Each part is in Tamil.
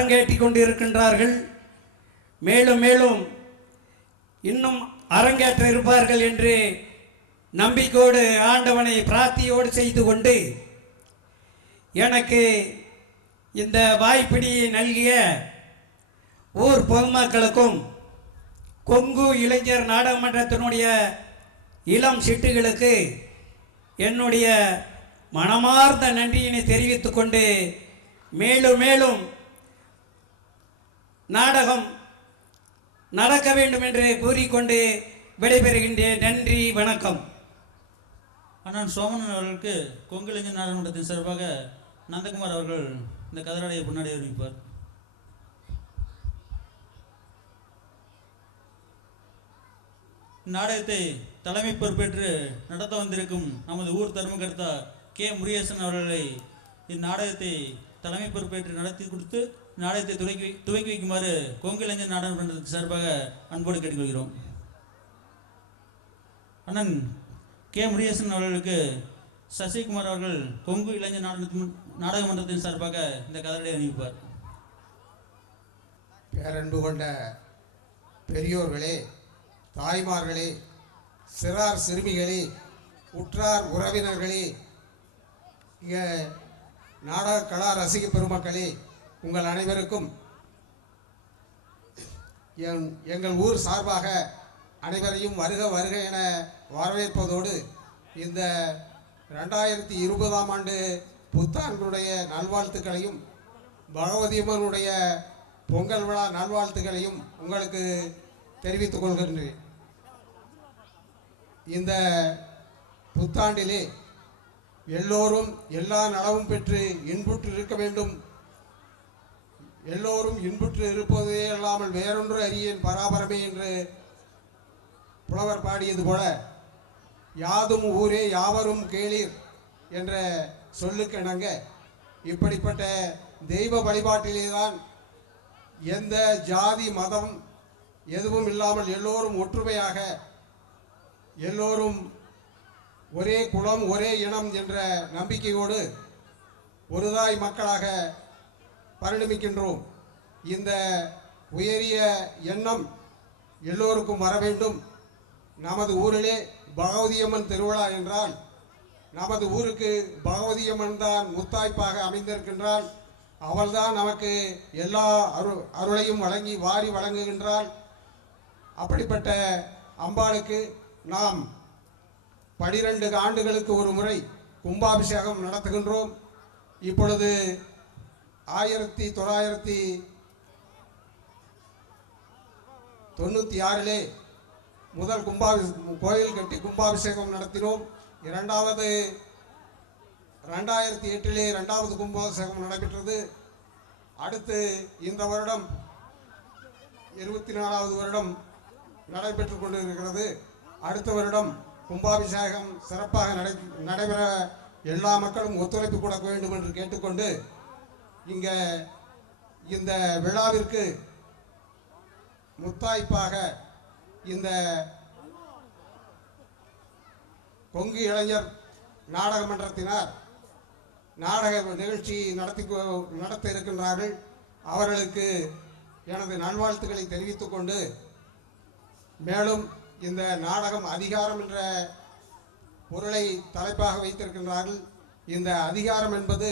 அரங்கேற்றி கொண்டிருக்கின்றார்கள். மேலும் மேலும் இன்னும் அரங்கேற்ற இருப்பார்கள் என்று நம்பிக்கையோடு ஆண்டவனை பிரார்த்தியோடு செய்து கொண்டு, எனக்கு இந்த வாய்ப்பினை நல்கிய ஊர் பொதுமக்களுக்கும் கொங்கு இளைஞர் நாடகமன்றத்தினுடைய இளம் சிட்டுகளுக்கு என்னுடைய மனமார்ந்த நன்றியினை தெரிவித்துக் கொண்டு, மேலும் மேலும் நாடகம் நடக்க வேண்டும் என்று கூறிக்கொண்டு விடைபெறுகின்றேன். நன்றி, வணக்கம். அண்ணன் சோமன் அவர்களுக்கு கொங்கு இளைஞர் நாடகமன்றத்தின் சார்பாக நந்தகுமார் அவர்கள் இந்த கதராடையை முன்னாடி அறிவிப்பார். நாடகத்தை தலைமை பொறுப்பேற்று நடத்த வந்திருக்கும் நமது ஊர் தர்மகர்த்தா கே முருகேசன் அவர்களை இந்நாடகத்தை தலைமை பொறுப்பேற்று நடத்தி கொடுத்து நாடகத்தை துவக்கி வைக்குமாறு கொங்கு இளைஞர் நாடகமன்றத்தின் சார்பாக அன்போடு கேட்டுக்கொள்கிறோம். அண்ணன் கே முருகேசன் அவர்களுக்கு சசிகுமார் அவர்கள் கொங்கு இளைஞர் நாடகமன்றத்தின் சார்பாக இந்த கதரை அணிவிப்பார். பேரன்பு கொண்ட பெரியோர்களே, தாய்மார்களே, சிறார் சிறுமிகளே, உற்றார் உறவினர்களே, இங்கே நாடக கலா ரசிக பெருமக்களே, உங்கள் அனைவருக்கும் எங்கள் ஊர் சார்பாக அனைவரையும் வருக வருக என வரவேற்பதோடு, இந்த 2020ஆம் ஆண்டு புத்தாண்டுடைய நல்வாழ்த்துக்களையும் பகவதியம்மனுடைய பொங்கல் விழா நல்வாழ்த்துக்களையும் உங்களுக்கு தெரிவித்துக் கொள்கின்றேன். இந்த புத்தாண்டிலே எல்லோரும் எல்லா நலமும் பெற்று இன்புற்று இருக்க வேண்டும். எல்லோரும் இன்புற்று இருப்பதே அல்லாமல் வேறொன்று அறியேன் பராபரமே என்று புலவர் பாடியது போல, யாதும் ஊரே யாவரும் கேளீர் என்ற சொல்லுக்கிணங்க இப்படிப்பட்ட தெய்வ வழிபாட்டிலே தான் எந்த ஜாதி மதம் எதுவும் இல்லாமல் எல்லோரும் ஒற்றுமையாக, எல்லோரும் ஒரே குலம் ஒரே இனம் என்ற நம்பிக்கையோடு ஒருதாய் மக்களாக பரிணமிக்கின்றோம். இந்த உயரிய எண்ணம் எல்லோருக்கும் வர வேண்டும். நமது ஊரிலே பகவதியம்மன் திருவிழா என்றால் நமது ஊருக்கு பகவதியம்மன் தான் முத்தாய்ப்பாக அமைந்திருக்கின்றாள். அவள்தான் நமக்கு எல்லா அருளையும் வழங்கி வாரி வழங்குகின்றாள். அப்படிப்பட்ட அம்பாளுக்கு நாம் 12 ஆண்டுகளுக்கு ஒரு முறை கும்பாபிஷேகம் நடத்துகின்றோம். இப்பொழுது 1996 முதல் கோயில் கட்டி கும்பாபிஷேகம் நடத்தினோம். 2008 இரண்டாவது கும்பாபிஷேகம் நடைபெற்றது. அடுத்து இந்த வருடம் 24வது வருடம் நடைபெற்று கொண்டிருக்கிறது. அடுத்த வருடம் கும்பாபிஷேகம் சிறப்பாக நடைபெற எல்லா மக்களும் ஒத்துழைப்பு கொடுக்க வேண்டும் என்று கேட்டுக்கொண்டு, இங்கே இந்த விழாவிற்கு முத்தாய்ப்பாக இந்த கொங்கு இளைஞர் நாடக மன்றத்தினர் நாடக நிகழ்ச்சி நடத்த இருக்கின்றார்கள். அவர்களுக்கு எனது நல்வாழ்த்துக்களை தெரிவித்துக் கொண்டு, மேலும் இந்த நாடகம் அதிகாரம் என்ற பொருளை தலைப்பாக வைத்திருக்கின்றார்கள். இந்த அதிகாரம் என்பது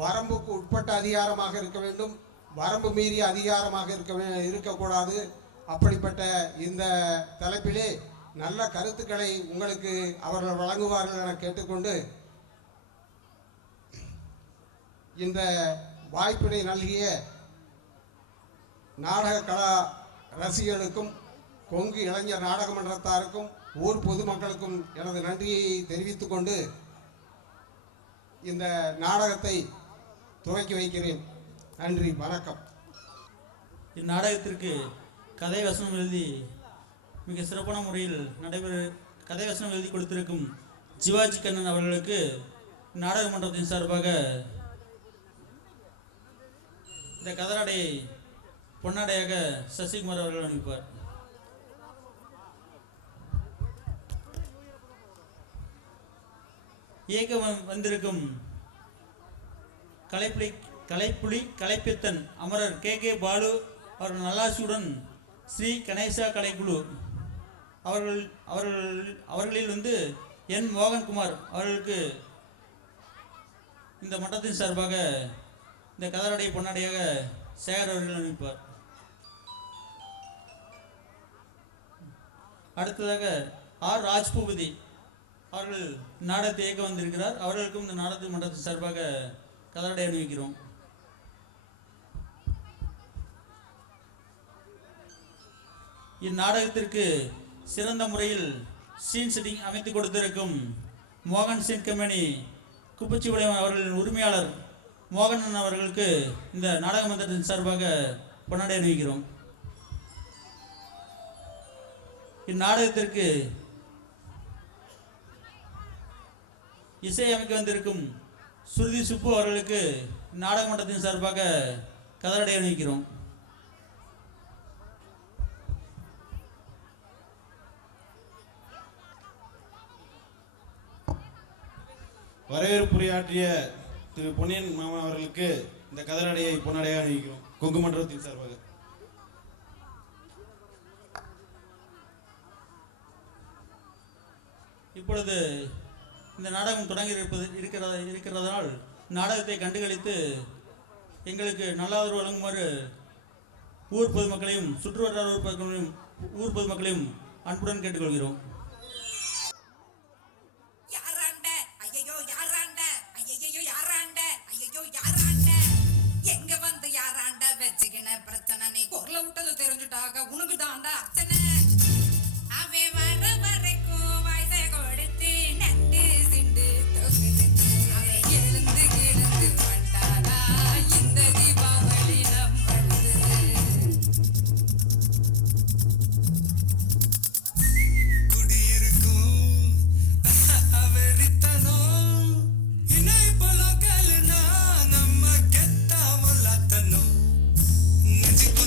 வரம்புக்கு உட்பட்ட அதிகாரமாக இருக்க வேண்டும், வரம்பு மீறிய அதிகாரமாக இருக்கக்கூடாது. அப்படிப்பட்ட இந்த தலைப்பிலே நல்ல கருத்துக்களை உங்களுக்கு அவர்கள் வழங்குவார்கள் என கேட்டுக்கொண்டு, இந்த வாய்ப்பினை நல்கிய நாடக கலா ரசிகர்களுக்கும் கொங்கு இளைஞர் நாடக மன்றத்தாருக்கும் ஊர் பொதுமக்களுக்கும் எனது நன்றியை தெரிவித்துக் கொண்டு இந்த நாடகத்தை துவக்கி வைக்கிறேன். நன்றி, வணக்கம். இந்நாடகத்திற்கு கதை வசனம் எழுதி மிக சிறப்பான முறையில் கதை வசனம் எழுதி கொடுத்திருக்கும் சிவாஜி கண்ணன் அவர்களுக்கு நாடக மன்றத்தின் சார்பாக இந்த கதராடையை பொன்னாடையாக சசிகுமார் அவர்கள் அனுப்பிப்பார். இயக்க வந்திருக்கும் கலைப்புலி கலைப்பித்தன் அமரர் கே பாலு அவர்கள் நல்லாசியுடன் ஸ்ரீ கணேசா கலைக்குழு அவர்களில் என் மோகன்குமார் அவர்களுக்கு இந்த மட்டத்தின் சார்பாக இந்த கதராடை பொன்னாடியாக சேகர் அவர்கள் அனுப்பிப்பார். அடுத்ததாக ஆர் ராஜ்பூபதி அவர்கள் நாடகத்தை இயக்க வந்திருக்கிறார். அவர்களுக்கும் இந்த நாடகத்தின் மட்டத்தின் சார்பாக கதராடை அணிவிக்கிறோம். இந்நாடகத்திற்கு சிறந்த முறையில் சீன் செட்டிங் அமைத்து கொடுத்திருக்கும் மோகன் சீன் கம்பெனி குப்பச்சிபாளையம் அவர்களின் உரிமையாளர் மோகனன் அவர்களுக்கு இந்த நாடக மன்றத்தின் சார்பாக பொன்னாடை அணிவிக்கிறோம். இந்நாடகத்திற்கு இசை அமைக்க வந்திருக்கும் சுருதி சுப்பு அவர்களுக்கு நாடக மன்றத்தின் சார்பாக கதராடை அணிவிக்கிறோம். வரவேற்புரையாற்றிய திரு பொன்னியின் மாமா அவர்களுக்கு இந்த கதராடையை பொன்னாடையாக அணிவிக்கிறோம் கொங்கு மன்றத்தின் சார்பாக. இப்பொழுது இந்த நாடகம் தொடங்கி இருக்கிறதால் நாடகத்தை கண்டுகளித்து எங்களுக்கு நல்ல ஆதரவு வழங்குமாறு ஊர் பொதுமக்களையும் சுற்றுவட்டார ஊர் பொதுமக்களையும் அன்புடன் கேட்டுக்கொள்கிறோம். பிரச்சனை நீ குரல விட்டது தெரிஞ்சுட்டாக உனக்கு தாண்டா அர்ச்சனை அவன் வர வரைக்கும் வயசை கொடுத்து நண்டு சிண்டு தொகுத்து அவன் எழுந்து கிழந்து வந்தாடா இந்த தீபாவளி நம்மளது குடியிருக்கும் அவரித்தனும் இணை போல கல்னா நம்ம கெத்தாமலத்தனும் Magic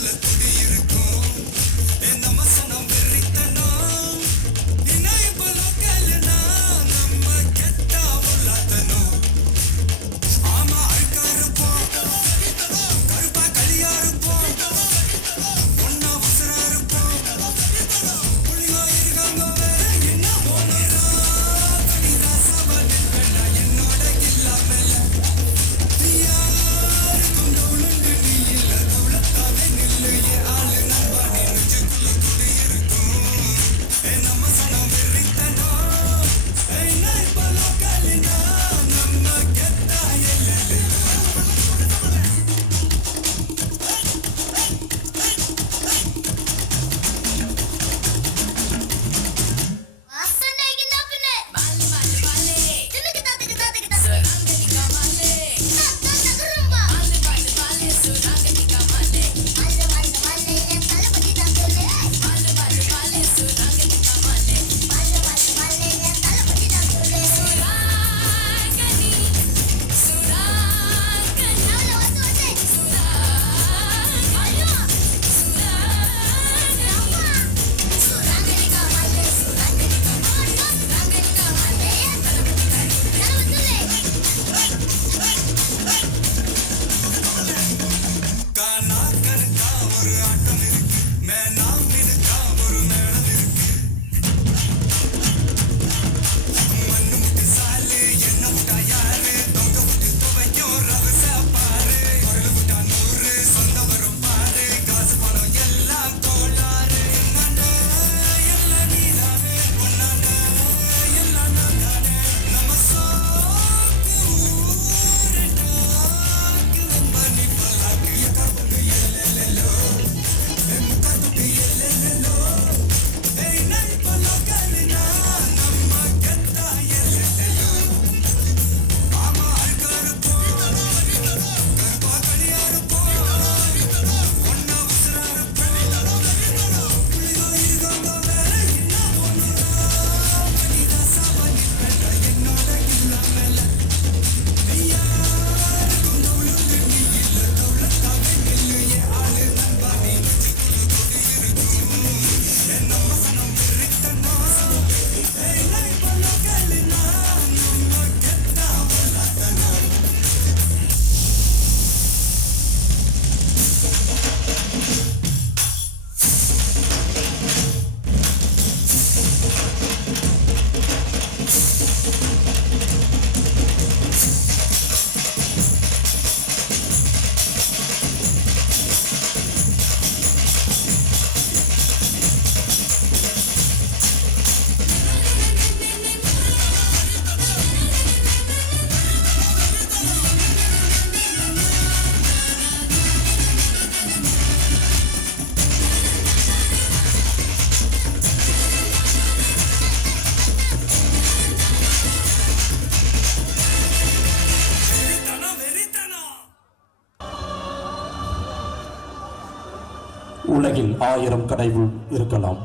உலகில் 1000 கடவுள் இருக்கலாம்.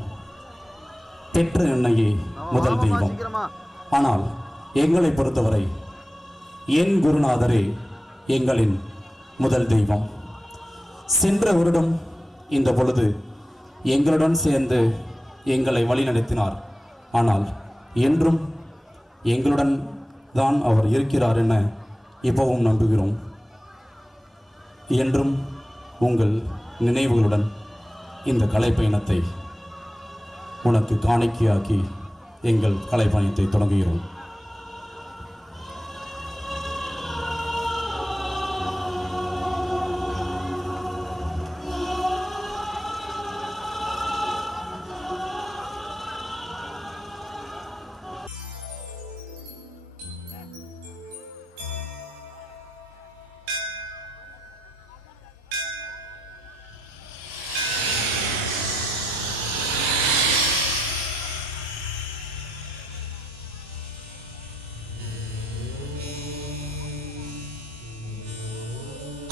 பெற்ற என்னையே முதல் தெய்வம். ஆனால் எங்களை பொறுத்தவரை என் குருநாதரே எங்களின் முதல் தெய்வம். சென்ற வருடம் இந்த பொழுது எங்களுடன் சேர்ந்து எங்களை வழிநடத்தினார். ஆனால் என்றும் எங்களுடன் தான் அவர் இருக்கிறார் என இப்பவும் நம்புகிறோம். என்றும் உங்கள் நினைவுகளுடன் இந்த கலைப்பயணத்தை உனக்கு காணிக்கையாக்கி எங்கள் கலைப்பயணத்தை தொடங்குகிறோம்.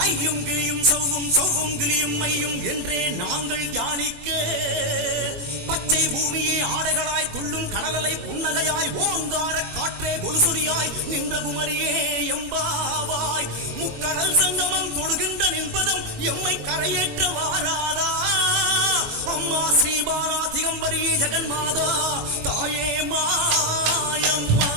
ஐயும் கிளியும் சௌவும் சௌவும் கிளியும் மையும் என்றே நாங்கள் யானிக்க பச்சை பூமியே ஆடைகளாய் துள்ளும் கடலை புன்னகையாய் ஓங்கார காற்றே கொலுசுரியாய் நின்ற குமரியே எம்பாவாய் முக்கடல் சங்கமம் தொடுகின்ற நின்பதம் எம்மை கரையேற்ற வாராதா அம்மா ஸ்ரீபாரா திகம்பரி ஜெகன்மாதா தாயே மாயம்மா.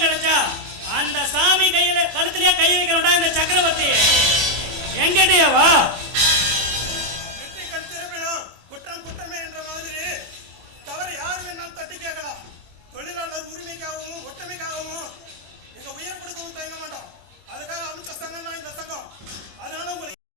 கிடைச்சா அந்த சாமி கையில கழுத்திலேயே கை வைக்கிறோம்டா இந்த சக்கரவர்த்தி எங்கடியா வா